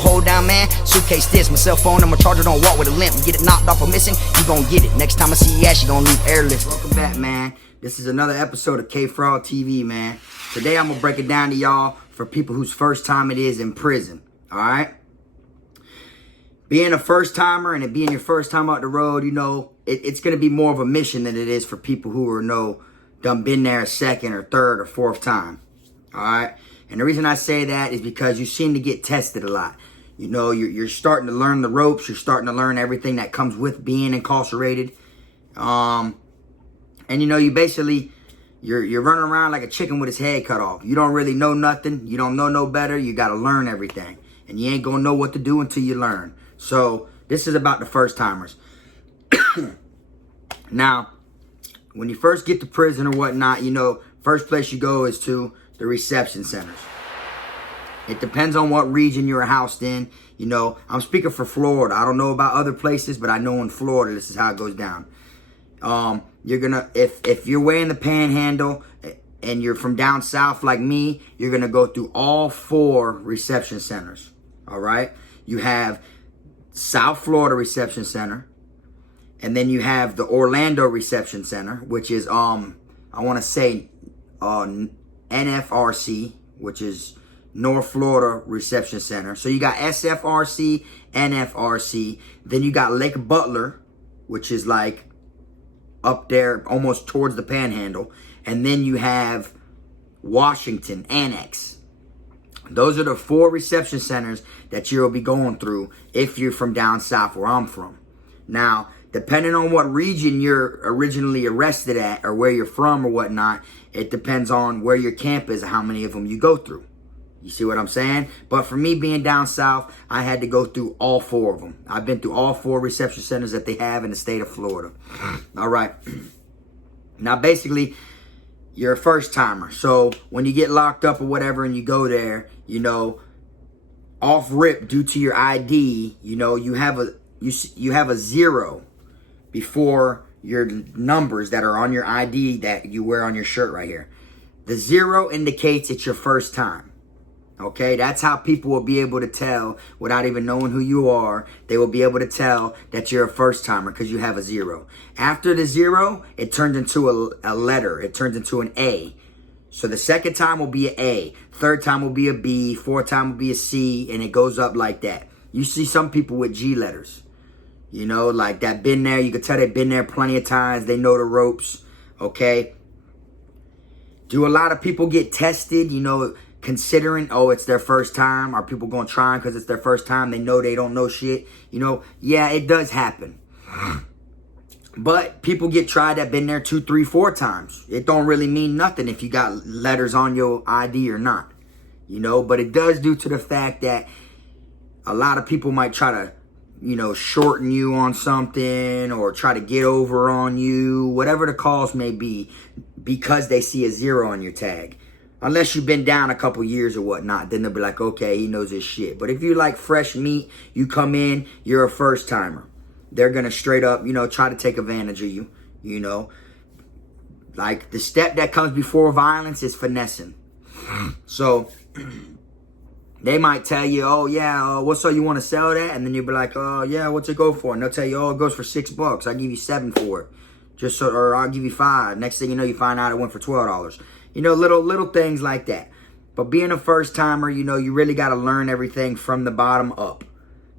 Hold down, man. Suitcase this, my cell phone and my charger don't walk with a limp. Get it knocked off or missing, you gon' get it. Next time I see you, you gon' leave airless. Welcome back, man. This is another episode of K-Fraud TV, man. Today I'm gonna break it down to y'all for people whose first time it is in prison. Alright? Being a first timer and it being your first time out the road, you know, it's gonna be more of a mission than it is for people who are done been there a second or third or fourth time. Alright? And the reason I say that is because you seem to get tested a lot. You know, you're starting to learn the ropes. You're starting to learn everything that comes with being incarcerated. And you know, you're running around like a chicken with his head cut off. You don't really know nothing. You don't know no better. You got to learn everything. And you ain't going to know what to do until you learn. So this is about the first timers. Now, when you first get to prison or whatnot, you know, first place you go is to the reception centers. It depends on what region you're housed in. You know, I'm speaking for Florida. I don't know about other places, but I know in Florida, this is how it goes down. You're gonna, if you're way in the panhandle and you're from down south like me, you're gonna go through all 4 reception centers. All right. You have South Florida Reception Center. And then you have the Orlando Reception Center, which is, I want to say, NFRC, which is North Florida Reception Center. So you got SFRC, NFRC. Then you got Lake Butler, which is like up there almost towards the panhandle. And then you have Washington, Annex. Those are the 4 reception centers that you'll be going through if you're from down south where I'm from. Now, depending on what region you're originally arrested at or where you're from or whatnot, it depends on where your camp is and how many of them you go through. You see what I'm saying? But for me being down south, I had to go through all 4 of them. I've been through all 4 reception centers that they have in the state of Florida. All right. Now, basically, you're a first timer. So when you get locked up or whatever and you go there, you know, off rip due to your ID, you know, you have a 0 before your numbers that are on your ID that you wear on your shirt right here. The 0 indicates it's your first time. Okay, that's how people will be able to tell without even knowing who you are. They will be able to tell that you're a first timer because you have a 0. After the 0, it turns into a letter. It turns into an A. So the second time will be an A. Third time will be a B. Fourth time will be a C. And it goes up like that. You see some people with G letters. You know, like that been there. You can tell they've been there plenty of times. They know the ropes. Okay. Do a lot of people get tested, you know, considering, oh, it's their first time? Are people going to try because it's their first time? They know they don't know shit. You know, yeah, it does happen. But people get tried that been there 2, 3, 4 times. It don't really mean nothing if you got letters on your ID or not. You know, but it does due to the fact that a lot of people might try to, you know, shorten you on something or try to get over on you, whatever the cause may be, because they see a 0 on your tag. Unless you've been down a couple years or whatnot, then they'll be like, okay, he knows his shit. But if you like fresh meat, you come in, you're a first timer. They're going to straight up, you know, try to take advantage of you, you know. Like the step that comes before violence is finessing. So they might tell you, oh, yeah, what's so you want to sell that? And then you'll be like, oh, yeah, what's it go for? And they'll tell you, oh, it goes for $6. I'll give you 7 for it. Just so, or I'll give you 5. Next thing you know, you find out it went for $12. You know, little things like that. But being a first timer, you know, you really got to learn everything from the bottom up.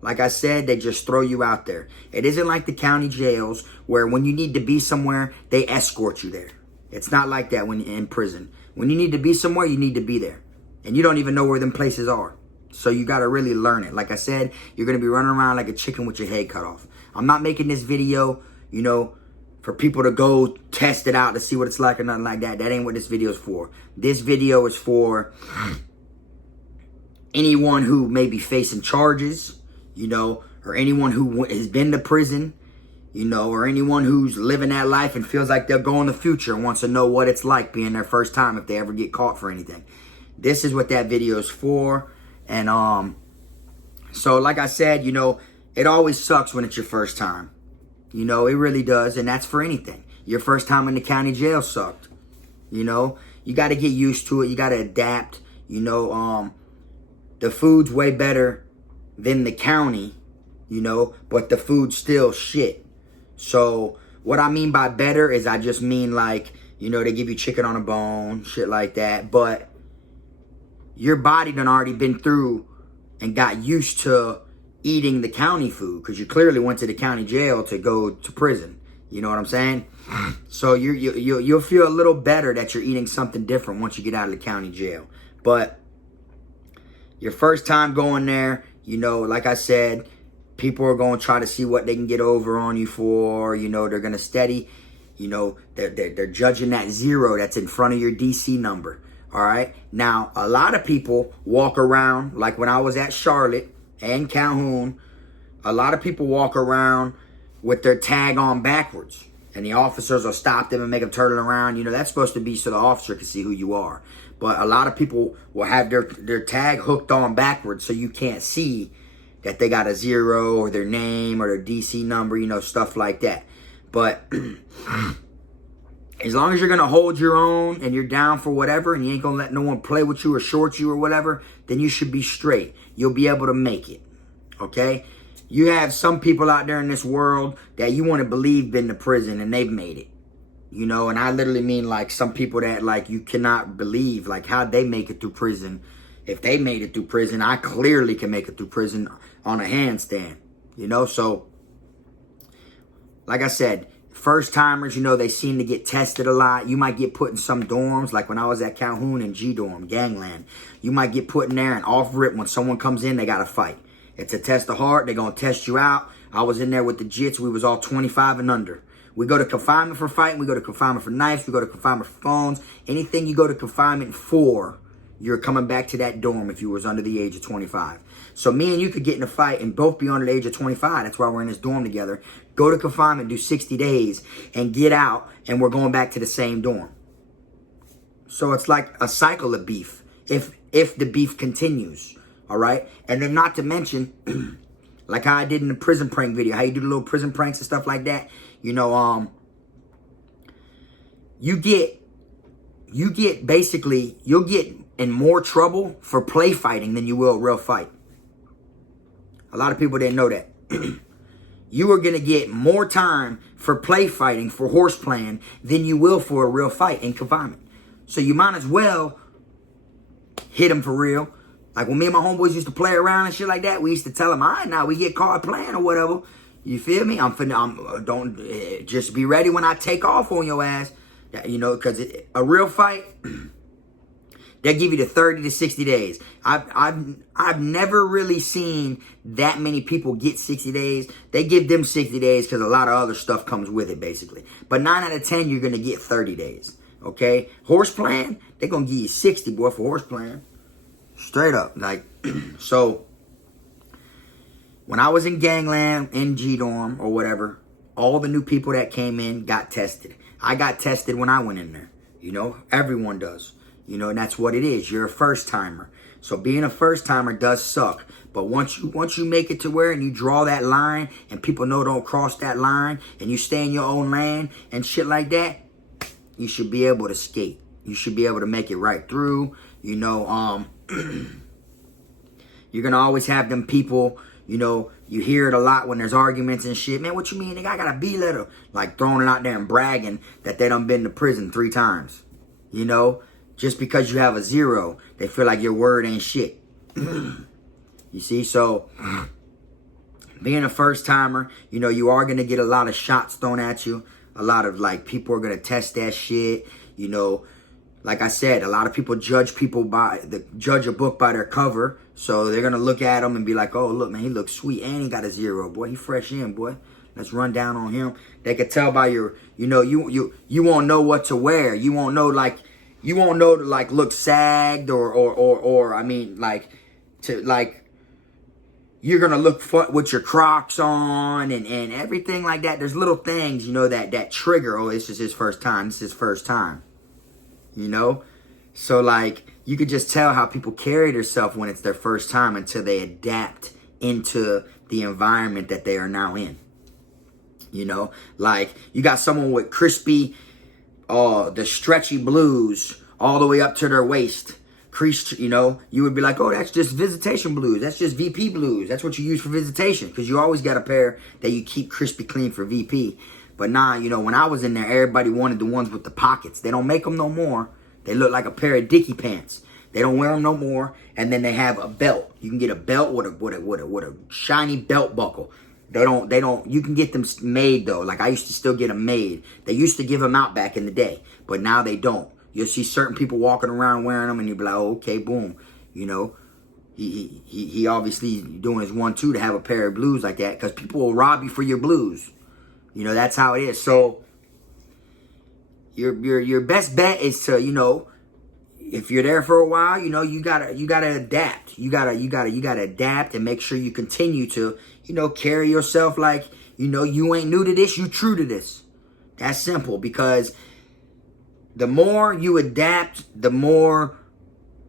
Like I said, they just throw you out there. It isn't like the county jails where when you need to be somewhere, they escort you there. It's not like that when you're in prison. When you need to be somewhere, you need to be there. And you don't even know where them places are. So you got to really learn it. Like I said, you're going to be running around like a chicken with your head cut off. I'm not making this video, you know, for people to go test it out to see what it's like or nothing like that. That ain't what this video is for. This video is for anyone who may be facing charges, you know, or anyone who has been to prison, you know, or anyone who's living that life and feels like they'll go in the future and wants to know what it's like being their first time if they ever get caught for anything. This is what that video is for. And so like I said, you know, it always sucks when it's your first time. You know, it really does. And that's for anything. Your first time in the county jail sucked. You know, you got to get used to it. You got to adapt. You know, the food's way better than the county, you know, but the food's still shit. So what I mean by better is I just mean like, you know, they give you chicken on a bone, shit like that. But your body done already been through and got used to eating the county food because you clearly went to the county jail to go to prison. You know what I'm saying? So you'll feel a little better that you're eating something different once you get out of the county jail. But your first time going there, you know, like I said, people are going to try to see what they can get over on you for. You know, they're going to steady. You know, they're judging that 0 that's in front of your DC number. All right. Now, a lot of people walk around, like when I was at Charlotte and Calhoun, a lot of people walk around with their tag on backwards. And the officers will stop them and make them turn it around. You know, that's supposed to be so the officer can see who you are. But a lot of people will have their tag hooked on backwards so you can't see that they got a 0 or their name or their DC number, you know, stuff like that. But as long as you're going to hold your own and you're down for whatever and you ain't going to let no one play with you or short you or whatever, then you should be straight. You'll be able to make it. Okay? You have some people out there in this world that you want to believe been to prison and they've made it. You know, and I literally mean like some people that like you cannot believe like how they make it through prison. If they made it through prison, I clearly can make it through prison on a handstand. You know, so like I said, first timers, you know, they seem to get tested a lot. You might get put in some dorms, like when I was at Calhoun and G Dorm, Gangland. You might get put in there and off rip when someone comes in, they got to fight. It's a test of heart. They're going to test you out. I was in there with the jits. We was all 25 and under. We go to confinement for fighting. We go to confinement for knives. We go to confinement for phones. Anything you go to confinement for, you're coming back to that dorm if you was under the age of 25. So me and you could get in a fight and both be under the age of 25. That's why we're in this dorm together. Go to confinement, do 60 days, and get out, and we're going back to the same dorm. So it's like a cycle of beef if the beef continues. All right? And then not to mention, like how I did in the prison prank video, how you do the little prison pranks and stuff like that. You know, you get basically, you'll get in more trouble for play fighting than you will real fight. A lot of people didn't know that. You are going to get more time for play fighting, for horse playing, than you will for a real fight in confinement. So you might as well hit them for real. Like when me and my homeboys used to play around and shit like that, we used to tell them, all right, now we get caught playing or whatever. You feel me? Don't just be ready when I take off on your ass. You know, because a real fight, they'll give you the 30 to 60 days. I've never really seen that many people get 60 days. They give them 60 days because a lot of other stuff comes with it, basically. But 9 out of 10, you're going to get 30 days. Okay? Horse playing, they're going to give you 60, boy, for horse playing. Straight up. Like, so, when I was in Gangland, in G-Dorm, or whatever, all the new people that came in got tested. I got tested when I went in there. You know, everyone does. You know, and that's what it is. You're a first timer. So being a first timer does suck. But once you make it to where and you draw that line and people know don't cross that line and you stay in your own lane and shit like that, you should be able to skate. You should be able to make it right through. You know, you're going to always have them people, you know, you hear it a lot when there's arguments and shit. Man, what you mean? Nigga, I got to be little. Like throwing it out there and bragging that they done been to prison 3 times. You know? Just because you have a 0, they feel like your word ain't shit. You see? So, being a first timer, you know, you are going to get a lot of shots thrown at you. A lot of, like, people are going to test that shit. You know, like I said, a lot of people judge a book by their cover. So, they're going to look at them and be like, oh, look, man, he looks sweet. And he got a 0, boy. He fresh in, boy. Let's run down on him. They could tell by your, you know, you won't know what to wear. You won't know, like, you won't know to, like, look sagged or I mean, like, to, like, you're going to look with your Crocs on and everything like that. There's little things, you know, that trigger. Oh, this is his first time. This is his first time. You know? So, like, you could just tell how people carry themselves when it's their first time until they adapt into the environment that they are now in. You know? Like, you got someone with crispy, the stretchy blues all the way up to their waist. crease, you know, you would be like, oh, that's just visitation blues. That's just VP blues. That's what you use for visitation, because you always got a pair that you keep crispy clean for VP. But nah, you know, when I was in there, everybody wanted the ones with the pockets. They don't make them no more. They look like a pair of Dickie pants. They don't wear them no more. And then they have a belt. You can get a belt with a shiny belt buckle. They don't, you can get them made though. Like I used to still get them made. They used to give them out back in the day, but now they don't. You'll see certain people walking around wearing them, and you'll be like, oh, okay, boom. You know, he obviously doing his 1-2 to have a pair of blues like that, because people will rob you for your blues. You know, that's how it is. So your best bet is to, you know, if you're there for a while, you know, you gotta adapt. You gotta adapt and make sure you continue to, you know, carry yourself like, you know, you ain't new to this, you true to this. That's simple, because the more you adapt, the more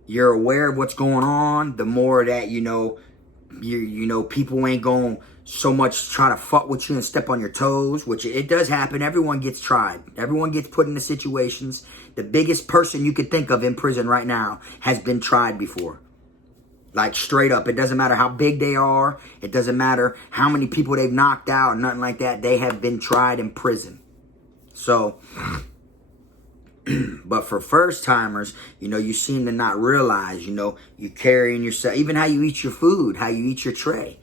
you're aware of what's going on, the more that, you know, people ain't going to so much try to fuck with you and step on your toes, which it does happen. Everyone gets tried. Everyone gets put into situations. The biggest person you could think of in prison right now has been tried before. Like straight up. It doesn't matter how big they are. It doesn't matter how many people they've knocked out or nothing like that. They have been tried in prison. So, but for first timers, you know, you seem to not realize, you know, you carrying yourself, even how you eat your food, how you eat your tray.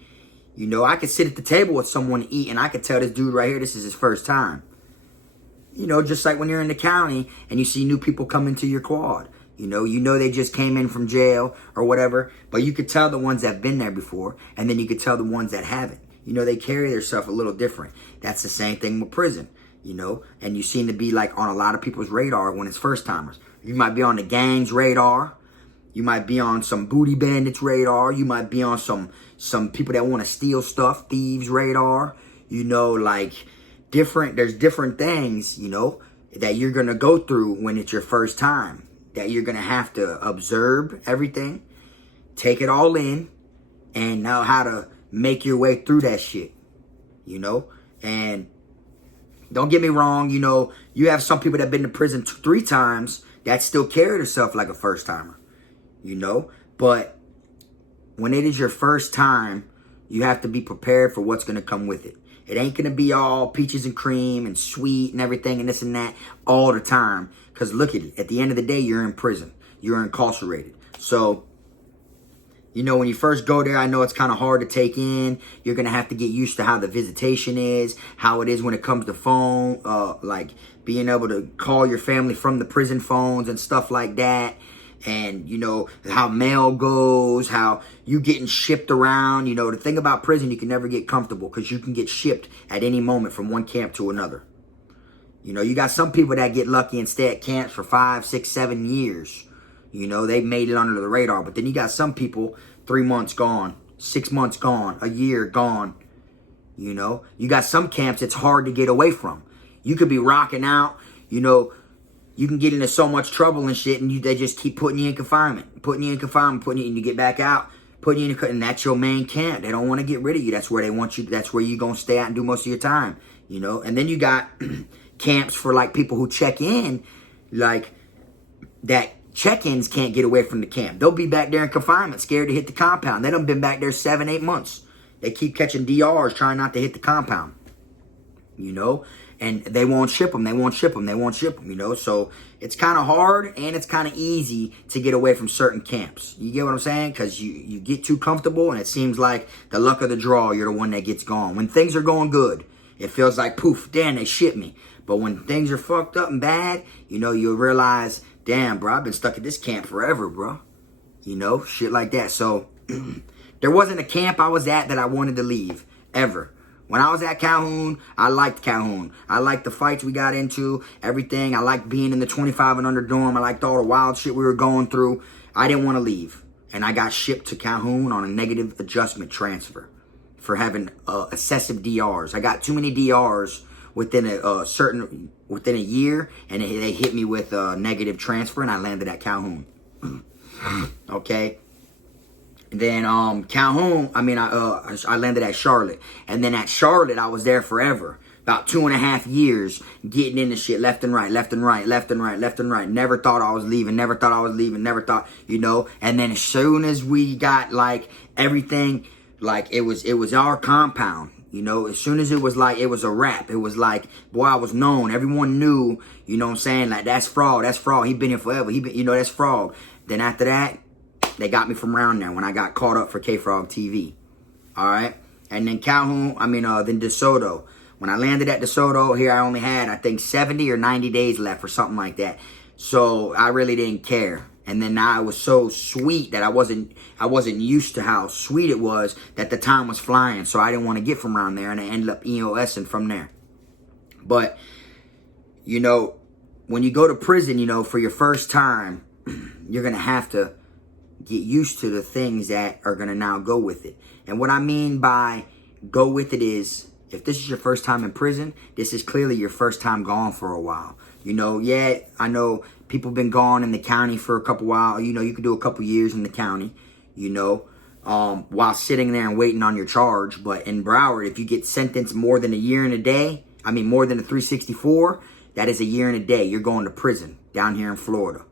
You know, I could sit at the table with someone to eat, and I could tell this dude right here, this is his first time. You know, just like when you're in the county and you see new people come into your quad. You know they just came in from jail or whatever, but you could tell the ones that have been there before, and then you could tell the ones that haven't. You know, they carry themselves a little different. That's the same thing with prison. You know, and you seem to be like on a lot of people's radar when it's first timers. You might be on the gang's radar. You might be on some booty bandits radar. You might be on some people that want to steal stuff, thieves radar. You know, like there's different things, you know, that you're going to go through when it's your first time. That you're going to have to observe everything, take it all in, and know how to make your way through that shit. You know, and don't get me wrong, you know, you have some people that have been to prison 3 times that still carry themselves like a first timer, you know. But when it is your first time, you have to be prepared for what's going to come with it. It ain't going to be all peaches and cream and sweet and everything and this and that all the time. Because look at it. At the end of the day, you're in prison. You're incarcerated. So, you know, when you first go there, I know it's kind of hard to take in. You're going to have to get used to how the visitation is, how it is when it comes to phone, like being able to call your family from the prison phones and stuff like that. And, you know, how mail goes, how you getting shipped around. You know, the thing about prison, you can never get comfortable because you can get shipped at any moment from one camp to another. You know, you got some people that get lucky and stay at camps for 5, 6, 7 years. You know, they made it under the radar. But then you got some people, 3 months gone, 6 months gone, a year gone. You know, you got some camps it's hard to get away from. You could be rocking out, you know, you can get into so much trouble and shit, and they just keep putting you in confinement, and you get back out, putting you in, and that's your main camp. They don't want to get rid of you. That's where they want you. That's where you're going to stay out and do most of your time, you know. And then you got camps for, like, people who check in, like, that check-ins can't get away from the camp. They'll be back there in confinement, scared to hit the compound. They done been back there 7, 8 months. They keep catching DRs trying not to hit the compound, you know. And they won't ship them, you know. So it's kind of hard and it's kind of easy to get away from certain camps. You get what I'm saying? Because you get too comfortable and it seems like the luck of the draw, you're the one that gets gone. When things are going good, it feels like, poof, damn, they shipped me. But when things are fucked up and bad, you know, you'll realize, damn, bro, I've been stuck at this camp forever, bro. You know, shit like that. So there wasn't a camp I was at that I wanted to leave, ever. When I was at Calhoun, I liked Calhoun. I liked the fights we got into, everything. I liked being in the 25 and under dorm. I liked all the wild shit we were going through. I didn't want to leave. And I got shipped to Calhoun on a negative adjustment transfer for having excessive DRs. I got too many DRs within a year, and they hit me with a negative transfer, and I landed at Calhoun. Okay? Then Calhoun, I landed at Charlotte. And then at Charlotte, I was there forever. about 2.5 years getting into shit left and right, left and right, left and right, left and right. Never thought I was leaving, never thought I was leaving, never thought, you know. And then as soon as we got like everything, like it was our compound, you know. As soon as it was like, it was a wrap. It was like, boy, I was known. Everyone knew, you know what I'm saying? Like, that's Frog, that's Frog. He been here forever. He been, you know, that's Frog. Then after that, they got me from around there when I got caught up for K-Frog TV. All right. And then Calhoun, then DeSoto. When I landed at DeSoto, here I only had, I think, 70 or 90 days left or something like that. So I really didn't care. And then now it was so sweet that I wasn't used to how sweet it was that the time was flying. So I didn't want to get from around there, and I ended up EOSing from there. But, you know, when you go to prison, you know, for your first time, you're going to have to get used to the things that are going to now go with it. And what I mean by go with it is, if this is your first time in prison, this is clearly your first time gone for a while. You know, yeah, I know people been gone in the county for a couple while. You know, you could do a couple years in the county, you know, while sitting there and waiting on your charge. But in Broward, if you get sentenced more than a year and a day, more than a 364, that is a year and a day. You're going to prison down here in Florida.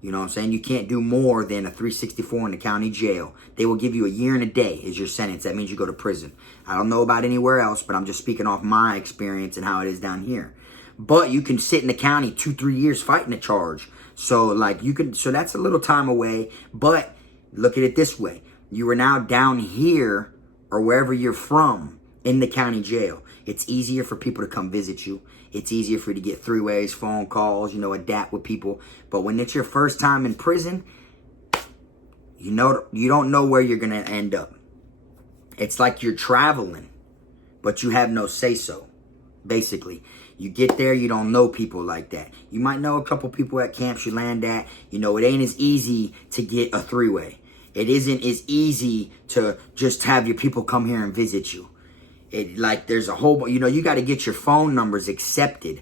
You know what I'm saying? You can't do more than a 364 in the county jail. They will give you a year and a day as your sentence. That means you go to prison. I don't know about anywhere else, but I'm just speaking off my experience and how it is down here. But you can sit in the county 2-3 years fighting a charge. So like so that's a little time away. But look at it this way. You are now down here or wherever you're from in the county jail. It's easier for people to come visit you. It's easier for you to get three-ways, phone calls, you know, adapt with people. But when it's your first time in prison, you don't know where you're going to end up. It's like you're traveling, but you have no say-so, basically. You get there, you don't know people like that. You might know a couple people at camps you land at. You know, it ain't as easy to get a three-way. It isn't as easy to just have your people come here and visit you. There's a whole, you know, you got to get your phone numbers accepted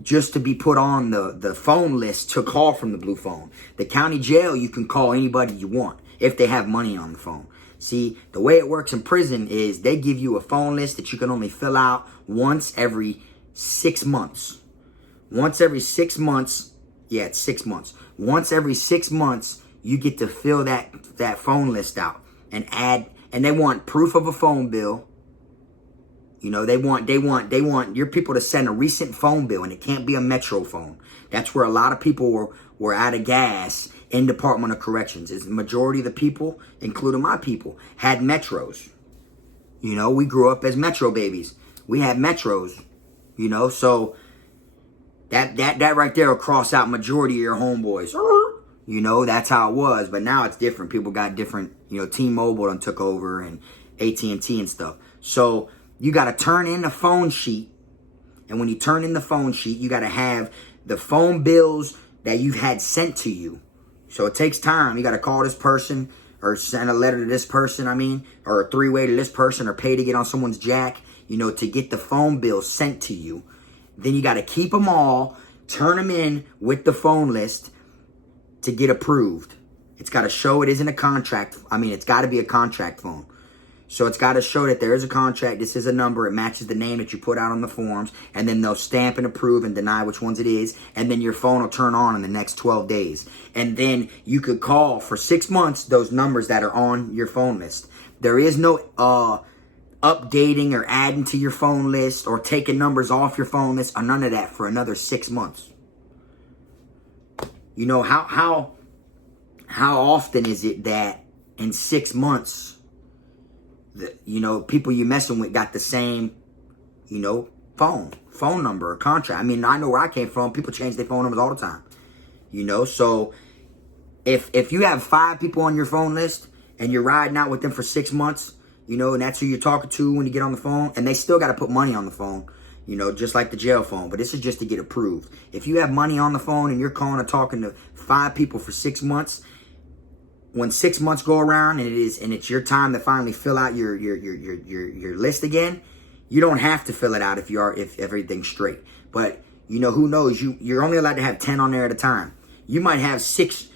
just to be put on the phone list to call from the Blue Phone. The county jail, you can call anybody you want if they have money on the phone. See, the way it works in prison is they give you a phone list that you can only fill out once every 6 months. Once every 6 months, yeah, it's 6 months. Once every 6 months, you get to fill that phone list out and add, and they want proof of a phone bill. You know, they want your people to send a recent phone bill, and it can't be a Metro phone. That's where a lot of people were out of gas in Department of Corrections. Is the majority of the people, including my people, had Metros. You know, we grew up as Metro babies. We had Metros, you know, so that right there will cross out majority of your homeboys. You know, that's how it was. But now it's different. People got different, you know, T-Mobile done took over and AT&T and stuff. So you got to turn in the phone sheet. And when you turn in the phone sheet, you got to have the phone bills that you had sent to you. So it takes time. You got to call this person or send a letter to this person, or a three-way to this person, or pay to get on someone's jack, you know, to get the phone bill sent to you. Then you got to keep them all, turn them in with the phone list to get approved. It's got to show it isn't a contract. It's got to be a contract phone. So it's got to show that there is a contract. This is a number. It matches the name that you put out on the forms. And then they'll stamp and approve and deny which ones it is. And then your phone will turn on in the next 12 days. And then you could call for 6 months those numbers that are on your phone list. There is no updating or adding to your phone list or taking numbers off your phone list or none of that for another 6 months. You know, how often is it that in 6 months, you know, people you messing with got the same, you know, phone number or contract? I know where I came from. People change their phone numbers all the time. You know, so if you have 5 people on your phone list and you're riding out with them for 6 months, you know, and that's who you're talking to when you get on the phone, and they still got to put money on the phone, you know, just like the jail phone. But this is just to get approved. If you have money on the phone and you're calling or talking to 5 people for 6 months, when 6 months go around and it's your time to finally fill out your list again, you don't have to fill it out if everything's straight. But you know, who knows? You're only allowed to have 10 on there at a time. You might have six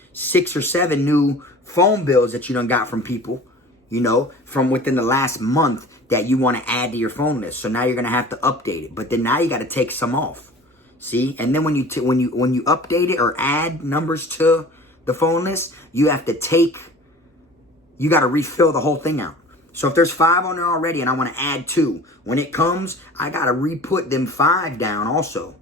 or 7 new phone bills that you done got from people, you know, from within the last month that you want to add to your phone list. So now you're going to have to update it. But then now you got to take some off. See? And then when you update it or add numbers to the phone list, you got to refill the whole thing out. So if there's 5 on there already and I want to add 2, when it comes, I got to re-put them 5 down also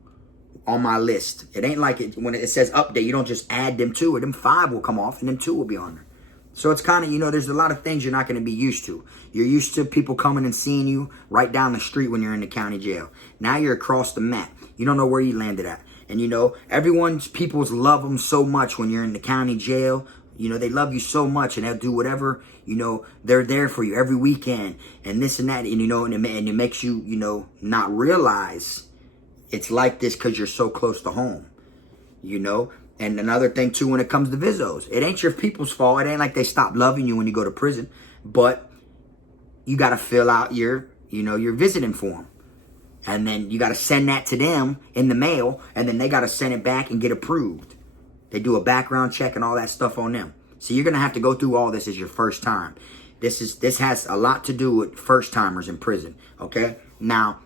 on my list. It ain't like when it says update, you don't just add them 2, or them 5 will come off and them 2 will be on there. So it's kind of, there's a lot of things you're not going to be used to. You're used to people coming and seeing you right down the street when you're in the county jail. Now you're across the map. You don't know where you landed at. And people's love them so much when you're in the county jail. They love you so much, and they'll do whatever, they're there for you every weekend and this and that. And, and it makes you, not realize it's like this because you're so close to home, And another thing, too, when it comes to Vizos, it ain't your people's fault. It ain't like they stop loving you when you go to prison. But you got to fill out your visiting form. And then you got to send that to them in the mail. And then they got to send it back and get approved. They do a background check and all that stuff on them. So you're going to have to go through all this as your first time. This has a lot to do with first timers in prison. Okay? Now,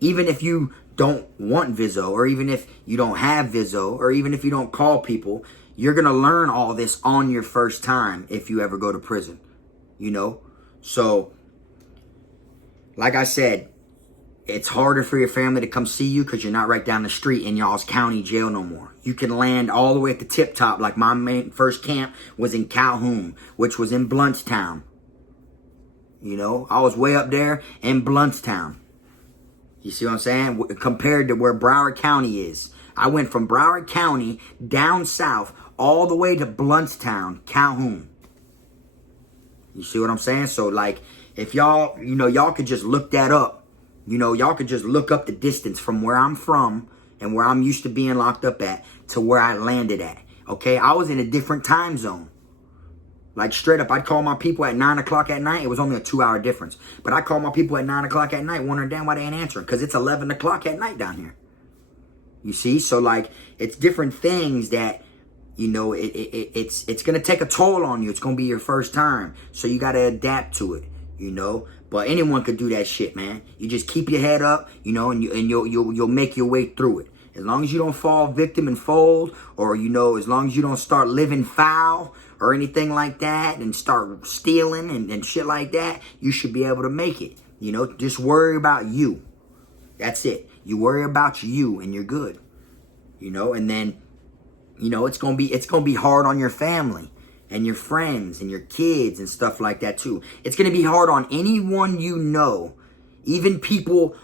even if you don't want Vizo, or even if you don't have Vizo, or even if you don't call people, you're going to learn all this on your first time if you ever go to prison. So, like I said, it's harder for your family to come see you because you're not right down the street in y'all's county jail no more. You can land all the way at the tip top. Like my first camp was in Calhoun, which was in Bluntstown. I was way up there in Bluntstown. You see what I'm saying? Compared to where Broward County is. I went from Broward County down south all the way to Bluntstown, Calhoun. You see what I'm saying? So like, if y'all, y'all could just look that up. Y'all could just look up the distance from where I'm from and where I'm used to being locked up at to where I landed at. Okay? I was in a different time zone. Like straight up, I'd call my people at 9 o'clock at night. It was only a 2-hour difference. But I call my people at 9 o'clock at night wondering, damn, why they ain't answering. Because it's 11 o'clock at night down here. You see? So like, it's different things that, it's going to take a toll on you. It's going to be your first time. So you got to adapt to it, But anyone could do that shit, man. You just keep your head up, and you'll make your way through it. As long as you don't fall victim and fold, or as long as you don't start living foul or anything like that, and start stealing and shit like that, you should be able to make it. Just worry about you. That's it. You worry about you, and you're good. And then, it's gonna be hard on your family and your friends and your kids and stuff like that too. It's going to be hard on anyone even people,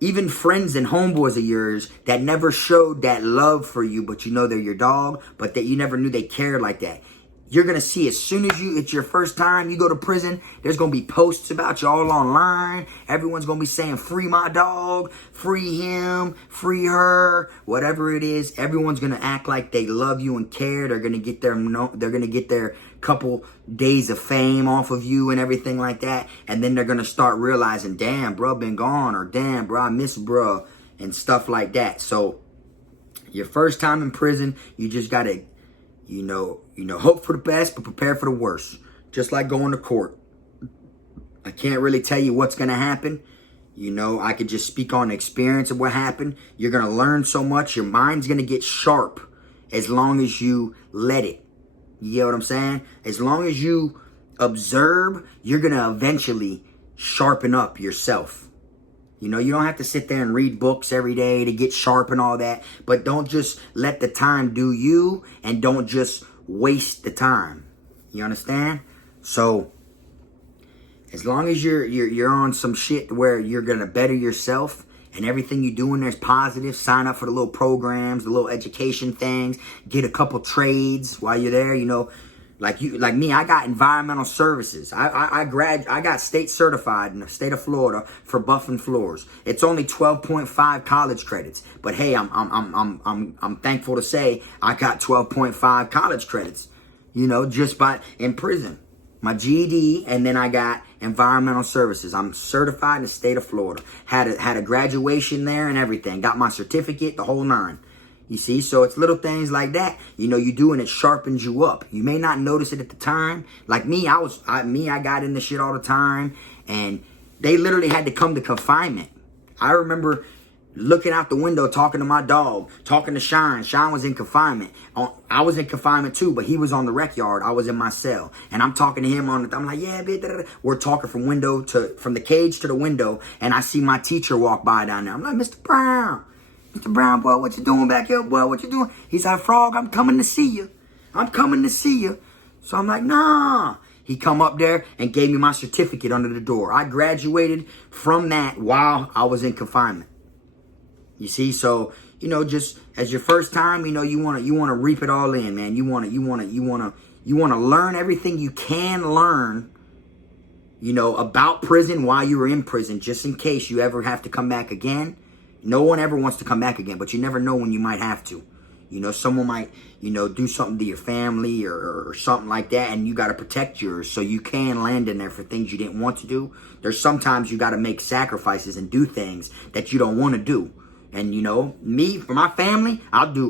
even friends and homeboys of yours that never showed that love for you, but they're your dog, but that you never knew they cared like that. You're going to see as soon as it's your first time you go to prison, there's going to be posts about you all online. Everyone's going to be saying, free my dog, free him, free her, whatever it is. Everyone's going to act like they love you and care. They're going to get their couple days of fame off of you and everything like that. And then they're going to start realizing, damn, bro, been gone, or damn, bro, I miss bro, and stuff like that. So your first time in prison, you just got to, hope for the best, but prepare for the worst. Just like going to court. I can't really tell you what's going to happen. I could just speak on the experience of what happened. You're going to learn so much. Your mind's going to get sharp as long as you let it. You get what I'm saying? As long as you observe, you're going to eventually sharpen up yourself. You don't have to sit there and read books every day to get sharp and all that. But don't just let the time do you, and don't just waste the time. You understand? So as long as you're on some shit where you're going to better yourself, and everything you do in there is positive, sign up for the little programs, the little education things, get a couple trades while you're there, Like me, I got environmental services. I got state certified in the state of Florida for buffing floors. It's only 12.5 college credits, but hey, I'm thankful to say I got 12.5 college credits. Just in prison, my GED, and then I got environmental services. I'm certified in the state of Florida. Had a graduation there and everything. Got my certificate, the whole 9. You see, so it's little things like that, you do, and it sharpens you up. You may not notice it at the time. Like me, I got in the shit all the time, and they literally had to come to confinement. I remember looking out the window, talking to my dog, talking to Shine. Shine was in confinement. I was in confinement too, but he was on the rec yard. I was in my cell, and I'm talking to him I'm like, yeah, bitch, da, da, da. We're talking from the cage to the window, and I see my teacher walk by down there. I'm like, Mr. Brown, boy, what you doing back here, boy? What you doing? He's like, Frog, I'm coming to see you. I'm coming to see you. So I'm like, nah. He come up there and gave me my certificate under the door. I graduated from that while I was in confinement. You see, so just as your first time, you wanna reap it all in, man. You wanna learn everything you can learn, about prison while you were in prison, just in case you ever have to come back again. No one ever wants to come back again, but you never know when you might have to. Someone might, do something to your family or something like that, and you got to protect yours so you can land in there for things you didn't want to do. There's sometimes you got to make sacrifices and do things that you don't want to do. And, me, for my family, I'll do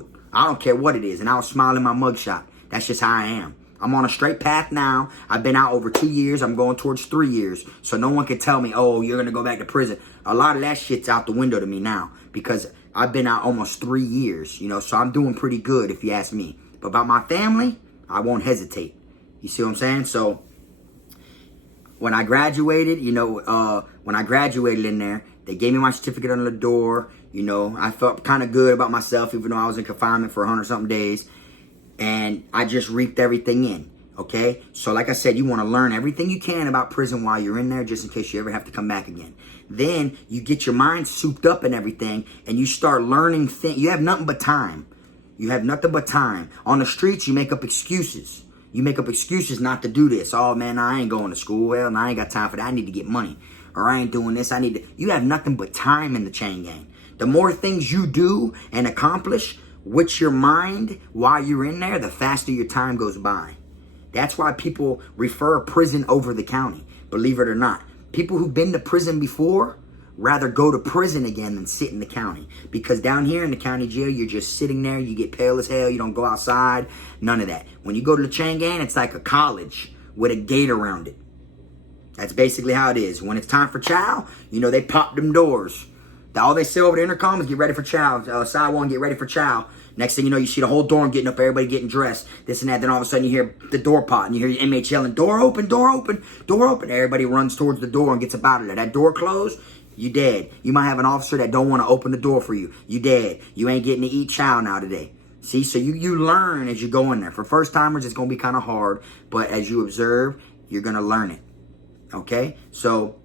it. I don't care what it is. And I'll smile in my mugshot. That's just how I am. I'm on a straight path now. I've been out over 2 years. I'm going towards 3 years. So no one can tell me, oh, you're going to go back to prison. A lot of that shit's out the window to me now because I've been out almost 3 years, so I'm doing pretty good if you ask me. But about my family, I won't hesitate. You see what I'm saying? So when I graduated, in there, they gave me my certificate under the door. I felt kind of good about myself, even though I was in confinement for 100-something days. And I just reaped everything in, okay? So like I said, you want to learn everything you can about prison while you're in there, just in case you ever have to come back again. Then you get your mind souped up and everything, and you start learning things. You have nothing but time. On the streets, you make up excuses. You make up excuses not to do this. Oh, man, I ain't going to school. Well, I ain't got time for that. I need to get money. Or I ain't doing this. You have nothing but time in the chain gang. The more things you do and accomplish with your mind while you're in there, the faster your time goes by. That's why people refer prison over the county, believe it or not. People who've been to prison before rather go to prison again than sit in the county. Because down here in the county jail, you're just sitting there, you get pale as hell, you don't go outside, none of that. When you go to the chain gang, it's like a college with a gate around it. That's basically how it is. When it's time for chow, they pop them doors. All they say over the intercom is get ready for chow. Side one, get ready for chow. Next thing you know, you see the whole dorm getting up, everybody getting dressed, this and that. Then all of a sudden you hear the door pot and you hear your inmates yelling, door open, door open, door open. Everybody runs towards the door and gets up out of there. That door closed, you dead. You might have an officer that don't want to open the door for you. You dead. You ain't getting to eat chow now today. See, so you learn as you go in there. For first timers, it's going to be kind of hard, but as you observe, you're going to learn it. Okay? So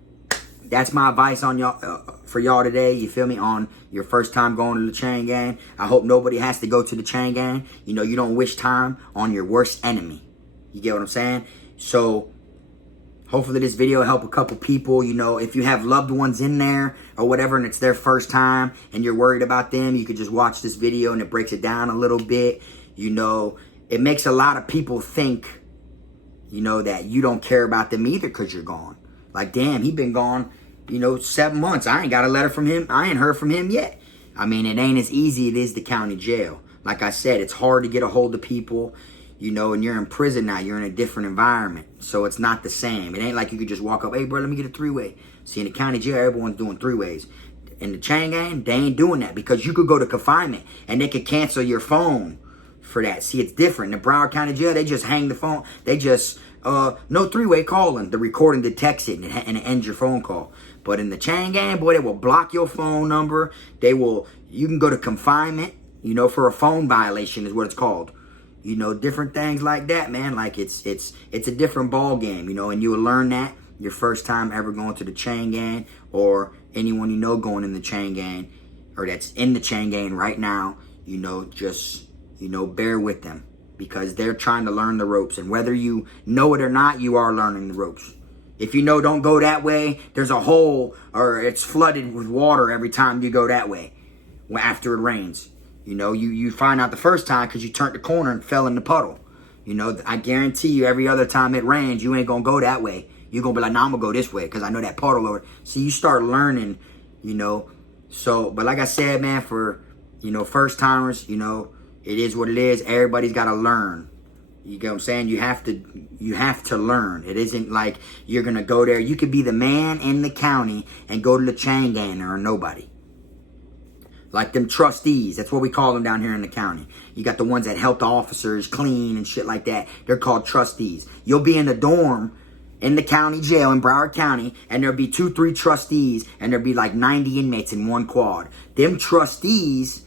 that's my advice on y'all for y'all today. You feel me? On your first time going to the chain gang. I hope nobody has to go to the chain gang. You don't wish time on your worst enemy. You get what I'm saying? So hopefully this video will help a couple people. If you have loved ones in there or whatever and it's their first time and you're worried about them, you could just watch this video and it breaks it down a little bit. It makes a lot of people think, that you don't care about them either because you're gone. Like, damn, he been gone, 7 months. I ain't got a letter from him. I ain't heard from him yet. I mean, it ain't as easy as it is the county jail. Like I said, it's hard to get a hold of people, and you're in prison now. You're in a different environment. So it's not the same. It ain't like you could just walk up, hey, bro, let me get a 3-way. See, in the county jail, everyone's doing 3-ways. In the chain gang, they ain't doing that because you could go to confinement and they could cancel your phone for that. See, it's different. In the Broward County Jail, they just hang the phone. They just, no 3-way calling. The recording detects it and it ends your phone call. But in the chain gang, boy, they will block your phone number. You can go to confinement, for a phone violation is what it's called. Different things like that, man. Like it's a different ball game, and you will learn that your first time ever going to the chain gang or anyone going in the chain gang or that's in the chain gang right now, just, bear with them because they're trying to learn the ropes. And whether you know it or not, you are learning the ropes. If don't go that way, there's a hole or it's flooded with water every time you go that way after it rains. You find out the first time because you turned the corner and fell in the puddle. I guarantee you every other time it rains, you ain't going to go that way. You're going to be like, nah, I'm going to go this way because I know that puddle over. See, you start learning, So, but like I said, man, for, first timers, it is what it is. Everybody's got to learn. You get what I'm saying? You have to learn. It isn't like you're gonna go there. You could be the man in the county and go to the chain gang or nobody. Like them trustees, that's what we call them down here in the county. You got the ones that help the officers clean and shit like that. They're called trustees. You'll be in the dorm in the county jail in Broward County, and there'll be 2-3 trustees, and there'll be like 90 inmates in one quad. Them trustees,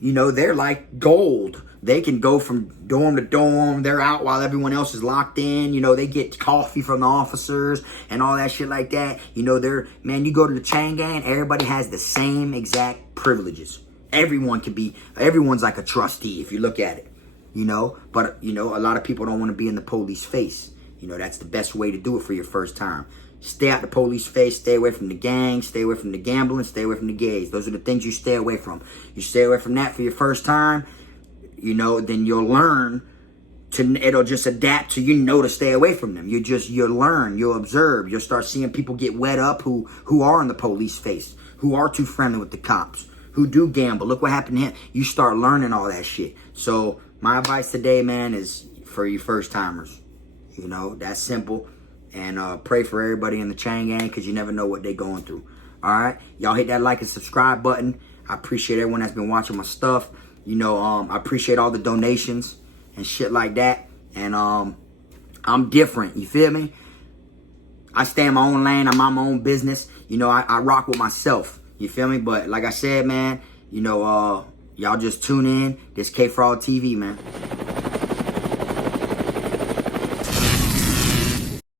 you know, they're like gold. They can go from dorm to dorm. They're out while everyone else is locked in. You know, they get coffee from the officers and all that shit like that. You know, man, you go to the chain gang, everybody has the same exact privileges. Everyone's like a trustee if you look at it, you know. But, you know, a lot of people don't want to be in the police face. You know, that's the best way to do it for your first time. Stay out the police face, stay away from the gang, stay away from the gambling, stay away from the gays. Those are the things you stay away from. You stay away from that for your first time, you know, then you'll learn it'll just adapt to, you know, to stay away from them. You'll learn, you'll observe, you'll start seeing people get wet up who are in the police face, who are too friendly with the cops, who do gamble. Look what happened to him. You start learning all that shit. So my advice today, man, is for you first timers. You know, that's simple. And pray for everybody in the chain gang, because you never know what they're going through. All right? Y'all hit that like and subscribe button. I appreciate everyone that's been watching my stuff. You know, I appreciate all the donations and shit like that. And I'm different. You feel me? I stay in my own lane. I'm on my own business. You know, I rock with myself. You feel me? But like I said, man, you know, y'all just tune in. This K Fraud TV, man.